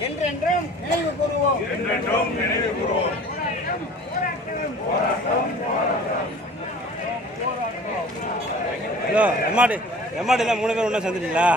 என்றென்றும் நினைவு கூறுவோம் என்றென்றும் நினைவு கூறுவோம் ஹலோ எம்மாடி எம்மாடிலாம் மூணு பேர் ஒன்றா சேர்ந்துட்டீங்களா?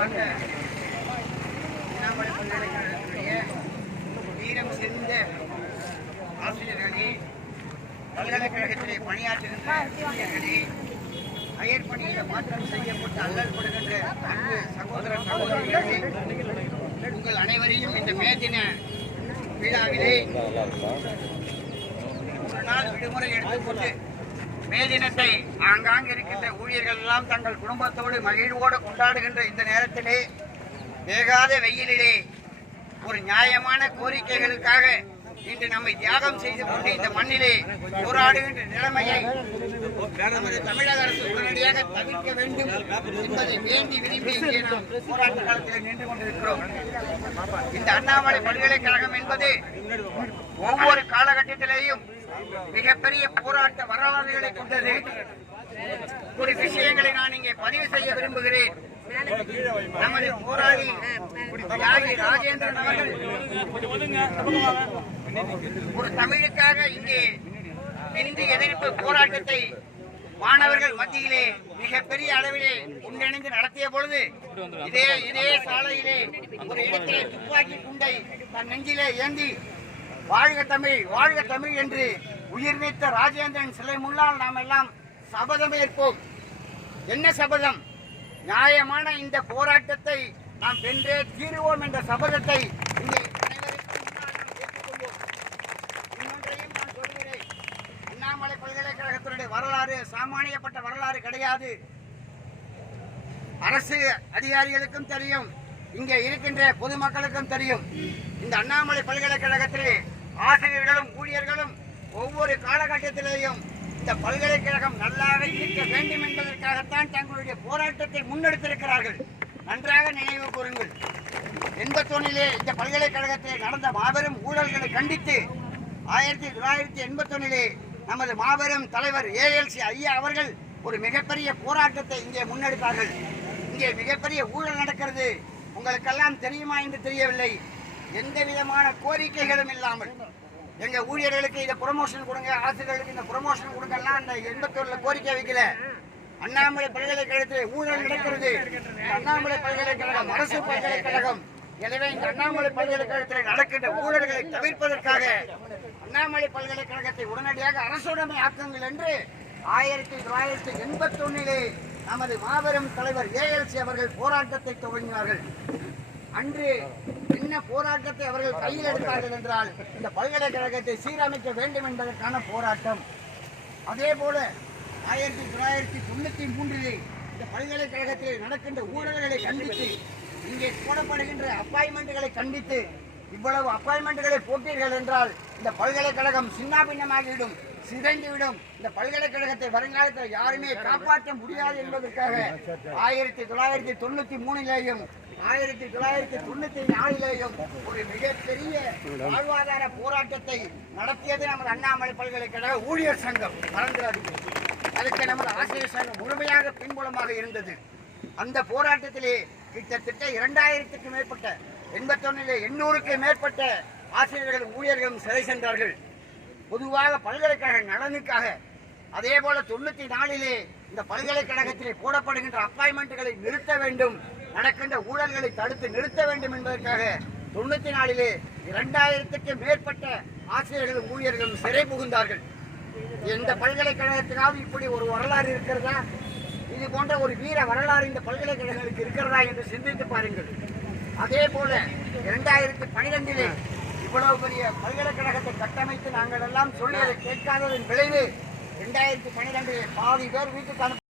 அண்ணாமலை பல்கலைக்கழகத்துடைய வீரம் செறிந்த ஆசிரியர்களே பல்கலைக்கழகத்திலே பணியாற்றுகின்ற ஊழியர்களே அயர் பணியில் மாற்றம் செய்யப்பட்டு அல்லல் படுகின்ற அன்பு சகோதர சகோதரிகளே உங்கள் அனைவரையும் இந்த மே தின விழாவிலே ஒரு நாள் விடுமுறை எடுத்துக்கொண்டு மே தினத்தை ஆங்காங்கு இருக்கின்ற ஊழியர்கள் எல்லாம் தங்கள் குடும்பத்தோடு மகிழ்வோடு கொண்டாடுகின்ற இந்த நேரத்திலே வேகாத வெயிலிலே ஒரு நியாயமான கோரிக்கைகளுக்காக இன்று நம்மை தியாகம் செய்து கொண்டு இந்த மண்ணிலே போராடுகின்ற நிலைமையை நமது தமிழக அரசு உடனடியாக தவிர்க்க வேண்டும் என்பதை வேண்டி விரும்பி இங்கே நாம் போராட்ட காலத்தில் நின்று கொண்டிருக்கிறோம். இந்த அண்ணாமலை பல்கலைக்கழகம் என்பது ஒவ்வொரு காலகட்டத்திலேயும் மிகப்பெரிய போராட்ட வரலாறுகளை கொண்டது. ஒரு விஷயங்களை நான் இங்கே பதிவு செய்ய விரும்புகிறேன். நமது போராளி தியாகி ராஜேந்திரன் அவர்கள் ஒரு தமிழுக்காக இங்கே இந்தி எதிர்ப்பு போராட்டத்தை மாணவர்கள் மத்தியிலே மிகப்பெரிய அளவிலே ஒன்றிணைந்து நடத்திய பொழுது இதே இதே சாலையிலே ஒரு இடத்திலே துப்பாக்கி குண்டை தன் நெஞ்சிலே ஏந்தி வாழ்க தமிழ் வாழ்க தமிழ் என்று உயிர் நீத்த ராஜேந்திரன் சிலை முன்னால் நாம் எல்லாம் சபதம் ஏற்போம். என்ன சபதம்? நியாயமான இந்த போராட்டத்தை நாம் வென்றே தீருவோம் என்ற சபதத்தை இங்கே நாம் அண்ணாமலை பல்கலைக்கழகத்தினுடைய வரலாறு சாமானியப்பட்ட வரலாறு கிடையாது. அரசு அதிகாரிகளுக்கும் தெரியும் இங்கே இருக்கின்ற பொதுமக்களுக்கும் தெரியும். இந்த அண்ணாமலை பல்கலைக்கழகத்திலே ஆசிரியர்களும் ஊழியர்களும் ஒவ்வொரு காலகட்டத்திலேயும் இந்த பல்கலைக்கழகம் நல்லாக இருக்க வேண்டும் என்பதற்காகத்தான் தங்களுடைய போராட்டத்தை முன்னெடுத்திருக்கிறார்கள். நன்றாக நினைவு கூறுங்கள். எண்பத்தொன்னிலே இந்த பல்கலைக்கழகத்தில் நடந்த மாபெரும் ஊழல்களை கண்டித்து ஆயிரத்தி தொள்ளாயிரத்தி எண்பத்தொன்னிலே நமது மாபெரும் தலைவர் ஏஎல்சி ஐயா அவர்கள் ஒரு மிகப்பெரிய போராட்டத்தை இங்கே முன்னெடுத்தார்கள். இங்கே மிகப்பெரிய ஊழல் நடக்கிறது. உங்களுக்கெல்லாம் தெரியுமா என்று தெரியவில்லை. எந்த விதமான கோரிக்கைகளும் இல்லாமல். எங்க ஊழியர்களுக்கு இதை ப்ரொமோஷன் கொடுங்க ஆசிரியர்களுக்கு இந்த ப்ரொமோஷன் கொடுங்கலாம் அந்த எண்பத்தொன்னுல கோரிக்கை வைக்கல. அண்ணாமலை பல்கலைக்கழகத்தில் ஊழல் நடக்கிறது. அண்ணாமலை பல்கலைக்கழகம் அரசு பல்கலைக்கழகம். எனவே இந்த அண்ணாமலை பல்கலைக்கழகத்தில் நடக்கின்ற ஊழல்களை தவிர்ப்பதற்காக அண்ணாமலை பல்கலைக்கழகத்தை உடனடியாக அரசுடைமை ஆக்குங்கள் என்று ஆயிரத்தி தொள்ளாயிரத்தி எண்பத்தி ஒன்னிலே நமது மாபெரும் தலைவர் ஏஎல்சி அவர்கள் போராட்டத்தை துவங்கினார்கள். அன்று என்ன போராட்டத்தை அவர்கள் கையில் எடுத்தார்கள் என்றால் இந்த பல்கலைக்கழகத்தை சீரமைக்க வேண்டும் என்பதற்கான போராட்டம். அதே போல ஆயிரத்தி தொள்ளாயிரத்தி தொண்ணூத்தி மூன்றிலே இந்த பல்கலைக்கழகத்தில் நடக்கின்ற ஊழல்களை கண்டித்து இங்கே போடப்படுகின்ற அப்பாயின்மெண்ட்டுகளை கண்டித்து இவ்வளவு அப்பாயின்மெண்ட்டுகளை போட்டீர்கள் என்றால் இந்த பல்கலைக்கழகம் சின்னாபின்னமாகிவிடும். சிதைந்துவிடும். இந்த பல்கலைக்கழகத்தை வருங்காலத்தில் யாருமே காப்பாற்ற முடியாது என்பதற்காக ஆயிரத்தி தொள்ளாயிரத்தி தொண்ணூத்தி மூணிலேயும் ஆயிரத்தி தொள்ளாயிரத்தி தொண்ணூத்தி நாலிலேயும் ஒரு மிகப்பெரிய வாழ்வாதார போராட்டத்தை நடத்தியது நமது அண்ணாமலை பல்கலைக்கழக ஊழியர் சங்கம். மறந்துடாதீங்க. அதுக்கு நமது ஆசிரியர் சங்கம் முழுமையாக பின்புலமாக இருந்தது. அந்த போராட்டத்திலே கிட்டத்தட்ட இரண்டாயிரத்துக்கு மேற்பட்ட எண்பத்தொன்னிலே எண்ணூறுக்கு மேற்பட்ட ஆசிரியர்களும் ஊழியர்களும் சிறை சென்றார்கள். பொதுவாக பல்கலைக்கழக நலனுக்காக அதே போல தொண்ணூத்தி நாலிலே இந்த பல்கலைக்கழகத்திலே போடப்படுகின்ற அப்பாயின்மெண்ட்டுகளை நிறுத்த வேண்டும் நடக்கின்ற ஊழல்களை தடுத்து நிறுத்த வேண்டும் என்பதற்காக தொண்ணூத்தி நாலிலே இரண்டாயிரத்துக்கு மேற்பட்ட ஆசிரியர்களும் ஊழியர்களும் சிறை புகுந்தார்கள். எந்த பல்கலைக்கழகத்தினாவது இப்படி ஒரு வரலாறு இருக்கிறதா? இது போன்ற ஒரு வீர வரலாறு இந்த பல்கலைக்கழகங்களுக்கு இருக்கிறதா என்று சிந்தித்து பாருங்கள். அதே போல இரண்டாயிரத்தி பனிரெண்டிலே இவ்வளவு பெரிய பல்கலைக்கழகத்தை கட்டமைத்து நாங்கள் எல்லாம் சொல்லியதை கேட்காததன் விளைவு இரண்டாயிரத்தி பன்னிரெண்டு பாதி பேர் வீட்டுக்கு அனுப்ப